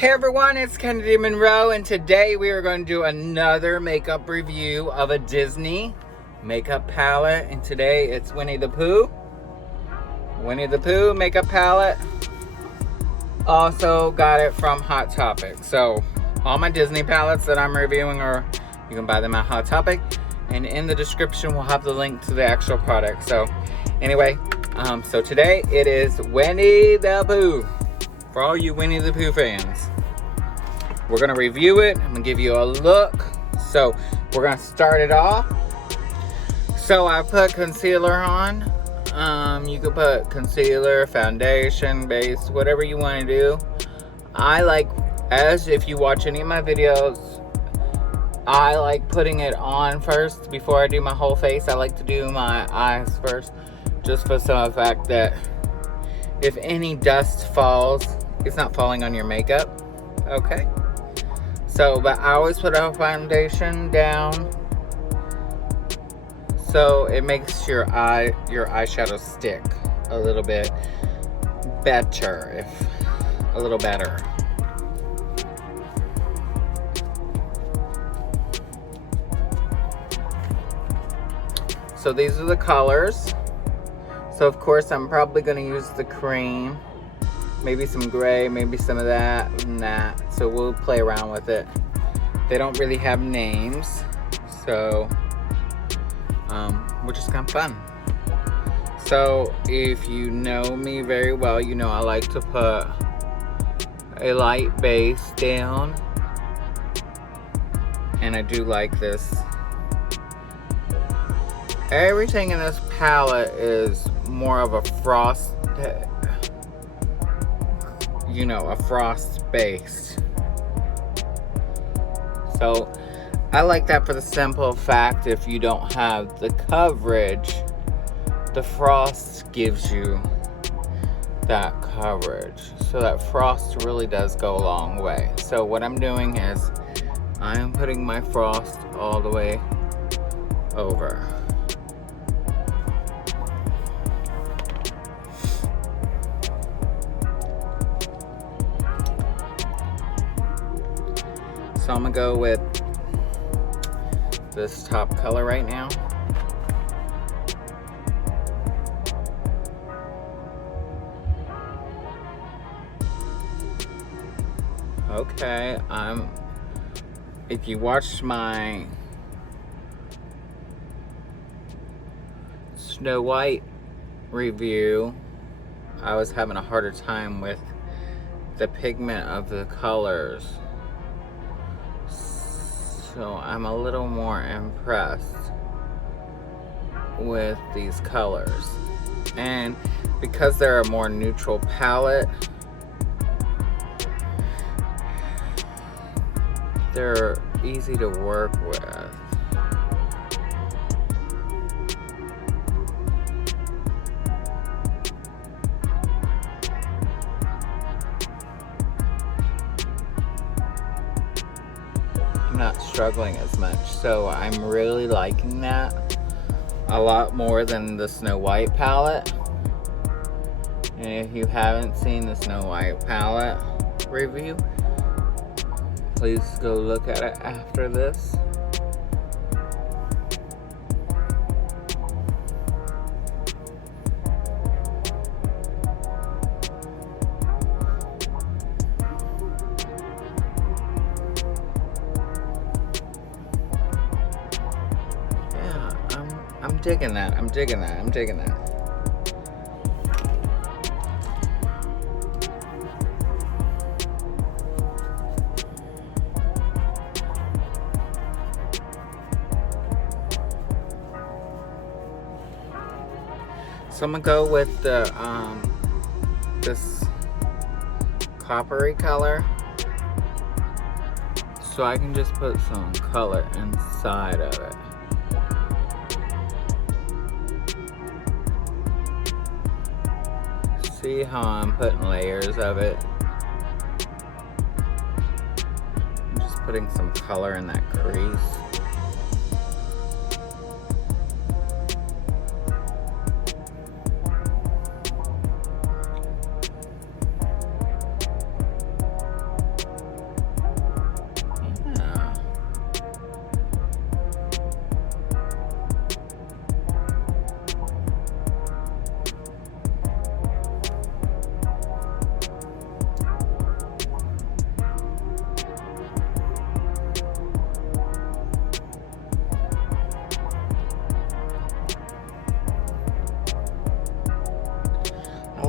Hey everyone, it's Kennedy Monroe, and today we are going to do another makeup review of a Disney makeup palette. And today it's Winnie the Pooh. Winnie the Pooh makeup palette. Also got it from HotTopic. So all my Disney palettes that I'm reviewing you can buy them at HotTopic. And in the description we'll have the link to the actual product. So anyway, so today it is Winnie the Pooh. For all you Winnie the Pooh fans. We're gonna review it. I'm gonna give you a look. So we're gonna start it off. So I put concealer on. You could put concealer, foundation, base, whatever you wanna do. I like, as if you watch any of my videos, I like putting it on first before I do my whole face. I like to do my eyes first, just for some fact that if any dust falls, it's not falling on your makeup, okay? So, but I always put a foundation down so it makes your eyeshadow stick a little bit better, a little better. So these are the colors. So of course I'm probably gonna use the cream. Maybe some gray, maybe some of that and that. So we'll play around with it. They don't really have names, so which is kind of fun. So if you know me very well, you know I like to put a light base down. And I do like this. Everything in this palette is more of a frost, a frost base. So I like that for the simple fact if you don't have the coverage, the frost gives you that coverage. So that frost really does go a long way. So what I'm doing is I'm putting my frost all the way over. So I'm gonna go with this top color right now. Okay, if you watched my Snow White review, I was having a harder time with the pigment of the colors. So I'm a little more impressed with these colors. And because they're a more neutral palette, they're easy to work with. Not struggling as much, so I'm really liking that a lot more than the Snow White palette. And if you haven't seen the Snow White palette review, please go look at it after this. I'm digging that. I'm digging that. I'm digging that. So I'm gonna go with the this coppery color, so I can just put some color inside of it. See how I'm putting layers of it? I'm just putting some color in that crease.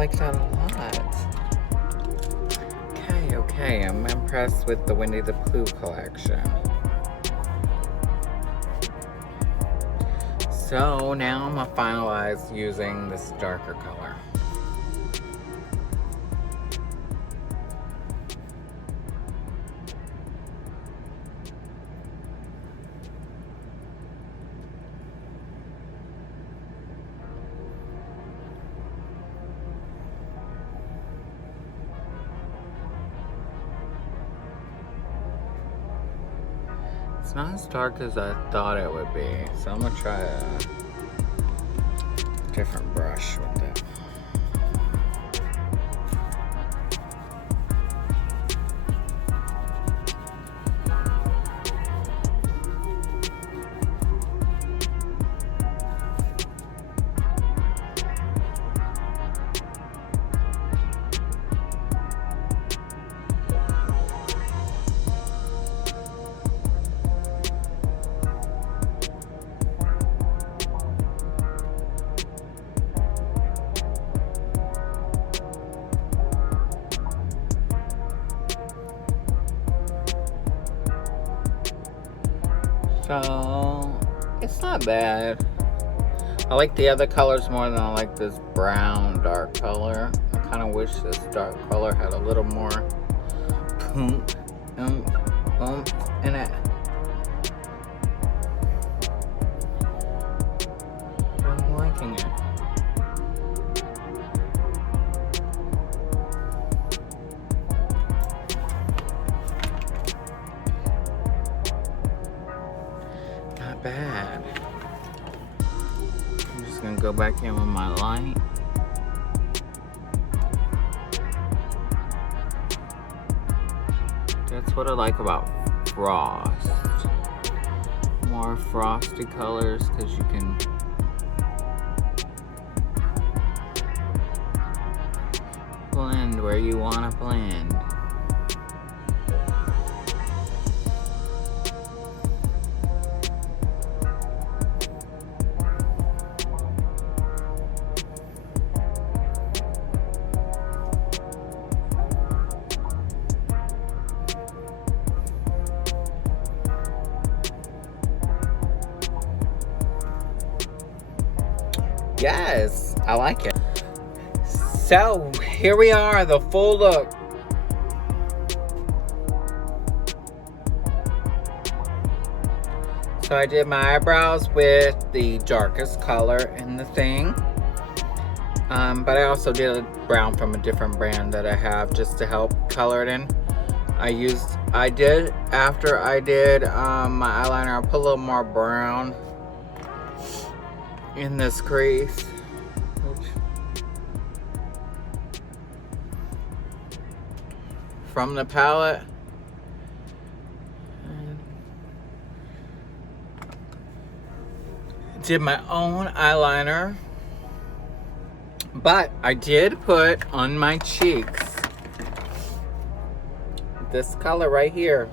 like that a lot. Okay, I'm impressed with the Winnie the Pooh collection. So now I'm gonna finalize using this darker color. It's not as dark as I thought it would be, so I'm gonna try a different brush with it. So, it's not bad. I like the other colors more than I like this brown dark color. I kind of wish this dark color had a little more poof in it. I'm liking it. Bad. I'm just gonna go back in with my light. That's what I like about frost. More frosty colors because you can blend where you want to blend. Yes, I like it. So, here we are, the full look. So I did my eyebrows with the darkest color in the thing. But I also did a brown from a different brand that I have just to help color it in. After I did my eyeliner, I put a little more brown in this crease, from the palette. Did my own eyeliner, but I did put on my cheeks this color right here.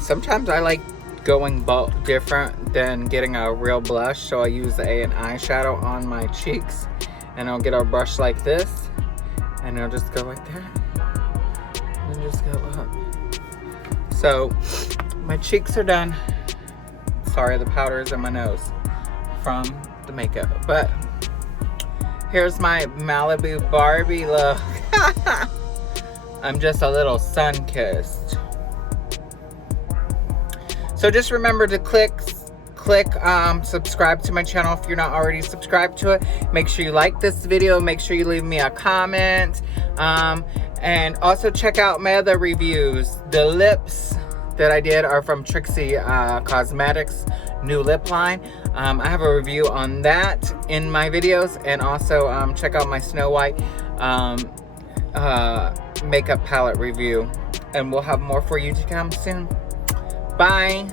Sometimes I like going different than getting a real blush, so I use an eyeshadow on my cheeks, and I'll get a brush like this, and I'll just go like that, and just go up. So my cheeks are done. Sorry, the powder is in my nose from the makeup, but here's my Malibu Barbie look. I'm just a little sun-kissed. So just remember to click subscribe to my channel if you're not already subscribed to it. Make sure you like this video. Make sure you leave me a comment. And also check out my other reviews. The lips that I did are from Trixie Cosmetics new lip line. I have a review on that in my videos. And also check out my Snow White makeup palette review. And we'll have more for you to come soon. Bye.